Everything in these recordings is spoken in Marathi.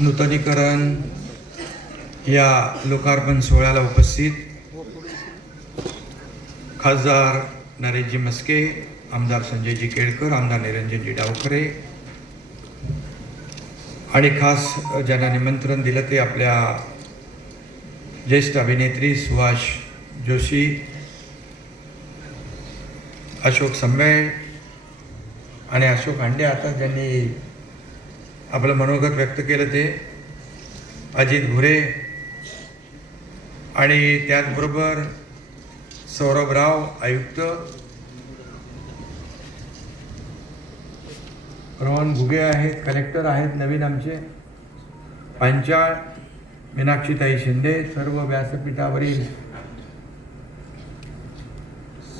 नूतनीकरण या लोकार्पण सोहळ्याला उपस्थित खासदार नरेशजी मस्के आमदार संजयजी केळकर आमदार निरंजनजी डावखरे आणि खास ज्यांना निमंत्रण दिलं ते आपल्या ज्येष्ठ अभिनेत्री सुहास जोशी अशोक संबेळ आणि अशोक हांडे. आता ज्यांनी आपलं मनोगत व्यक्त केलं ते अजित भुरे आणि त्याचबरोबर सौरभ राव आयुक्त रोहन घुगे आहेत कलेक्टर आहेत नवीन आमचे. पांचाळ मीनाक्षीताई शिंदे सर्व व्यासपीठावरील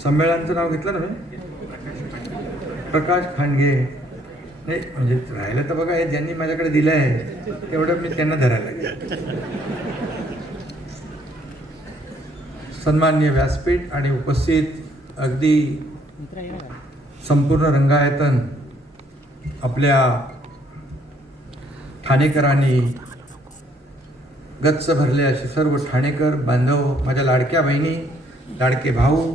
संमेलनाचं नाव घेतलं ना मी प्रकाश खांडगे. नाही म्हणजे राहिलं तर बघा हे ज्यांनी माझ्याकडे दिलं आहे तेवढं मी त्यांना धरायला लागेल. सन्मान्य व्यासपीठ आणि उपस्थित अगदी संपूर्ण रंगायतन आपल्या ठाणेकरांनी गच्च भरले असे सर्व ठाणेकर बांधव माझ्या लाडक्या बहिणी लाडके भाऊ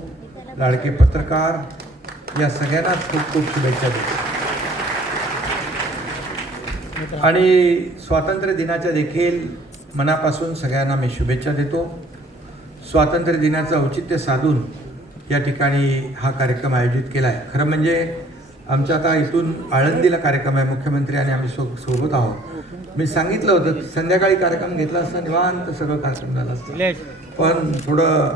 लाडके पत्रकार या सगळ्यांनाच खूप खूप शुभेच्छा देतो. आणि स्वातंत्र्य दिनाच्या देखील मनापासून सगळ्यांना मी शुभेच्छा देतो. स्वातंत्र्य दिनाचं औचित्य साधून या ठिकाणी हा कार्यक्रम आयोजित केला आहे खरं म्हणजे आमच्या आता इथून आळंदीला कार्यक्रम आहे मुख्यमंत्री आणि आम्ही सो सोबत आहोत. मी सांगितलं होतं संध्याकाळी कार्यक्रम घेतला असता निवांत सगळं कार्यक्रम झाला असतं. पण थोडं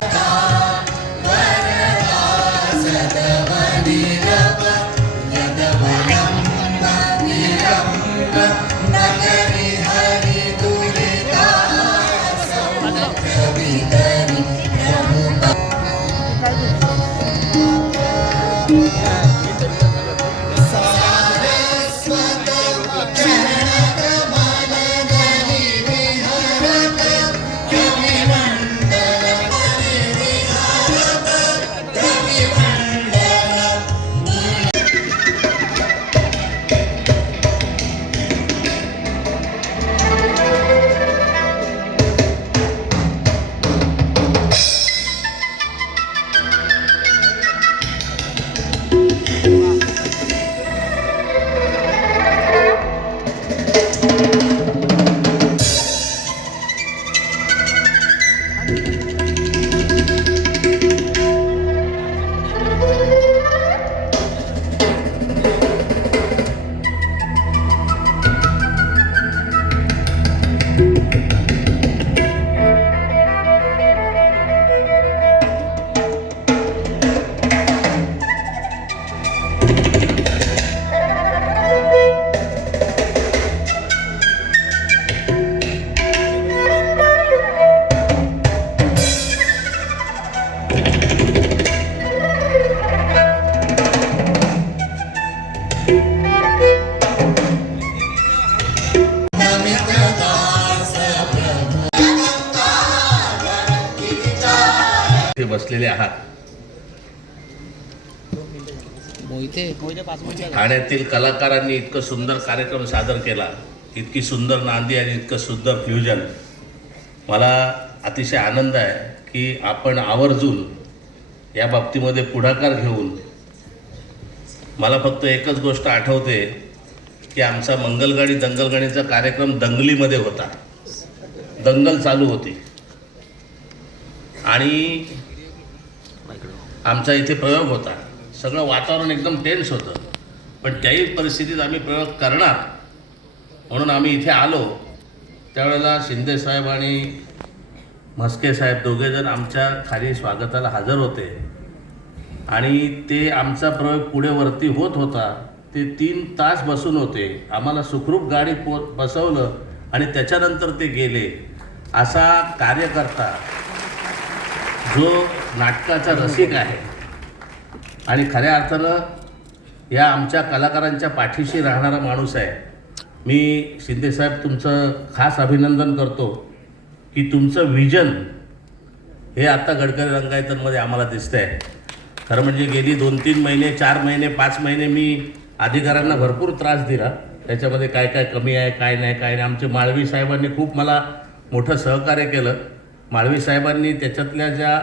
बसलेले आहात. ठाण्यातील कलाकारांनी इतकं सुंदर कार्यक्रम सादर केला. इतकी सुंदर नांदी आणि इतकं सुंदर फ्युजन मला अतिशय आनंद आहे की आपण आवर्जून या बाबतीमध्ये पुढाकार घेऊन मला फक्त एकच गोष्ट आठवते की आमचा मंगलगाडी दंगलगाडीचा कार्यक्रम दंगलीमध्ये होता. दंगल चालू होती. आणि आमचा इथे प्रयोग होता. सगळं वातावरण एकदम टेन्स होतं. पण त्याही परिस्थितीत आम्ही प्रयोग करणार. म्हणून आम्ही इथे आलो. त्यावेळेला शिंदेसाहेब आणि म्हस्के साहेब दोघेजण आमच्या खाली स्वागताला हजर होते. आणि ते आमचा प्रयोग पुढे वरती होत होता. ते तीन तास बसून होते. आम्हाला सुखरूप गाडी पो बसवलं आणि त्याच्यानंतर ते गेले. असा कार्यकर्ता जो नाटकाचा रसिक आहे. आणि खऱ्या अर्थानं या आमच्या कलाकारांच्या पाठीशी राहणारा माणूस आहे. मी शिंदेसाहेब तुमचं खास अभिनंदन करतो की तुमचं विजन हे आत्ता गडकरी रंगायतनमध्ये आम्हाला दिसतं आहे खरं म्हणजे गेली दोन तीन महिने चार महिने पाच महिने मी अधिकाऱ्यांना भरपूर त्रास दिला. त्याच्यामध्ये काय काय कमी आहे काय नाही काय नाही. आमचे माळवी साहेबांनी खूप मला मोठं सहकार्य केलं. माळवी साहेबांनी त्याच्यातल्या ज्या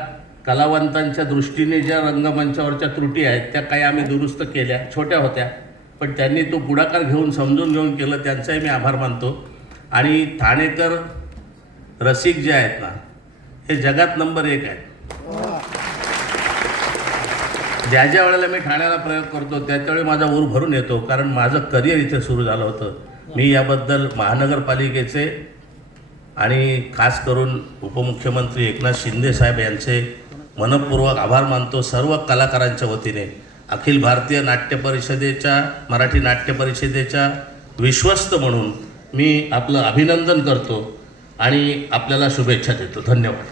कलावंतांच्या दृष्टीने ज्या रंगमंचावरच्या त्रुटी आहेत त्या काही आम्ही दुरुस्त केल्या छोट्या होत्या. पण त्यांनी तो पुढाकार घेऊन समजून घेऊन केलं त्यांचाही मी आभार मानतो. आणि ठाणेकर रसिक जे आहेत ना हे जगात नंबर एक आहेत. ज्या ज्या वेळेला मी ठाण्याला प्रयोग करतो त्या त्यावेळी माझा ऊर भरून येतो कारण माझं करिअर इथे सुरू झालं होतं. मी याबद्दल महानगरपालिकेचे आणि खास करून उपमुख्यमंत्री एकनाथ शिंदे साहेब यांचे मनपूर्वक आभार मानतो सर्व कलाकारांच्या वतीने. अखिल भारतीय नाट्य परिषदेच्या मराठी नाट्य परिषदेच्या विश्वस्त म्हणून मी आपलं अभिनंदन करतो आणि आपल्याला शुभेच्छा देतो. धन्यवाद.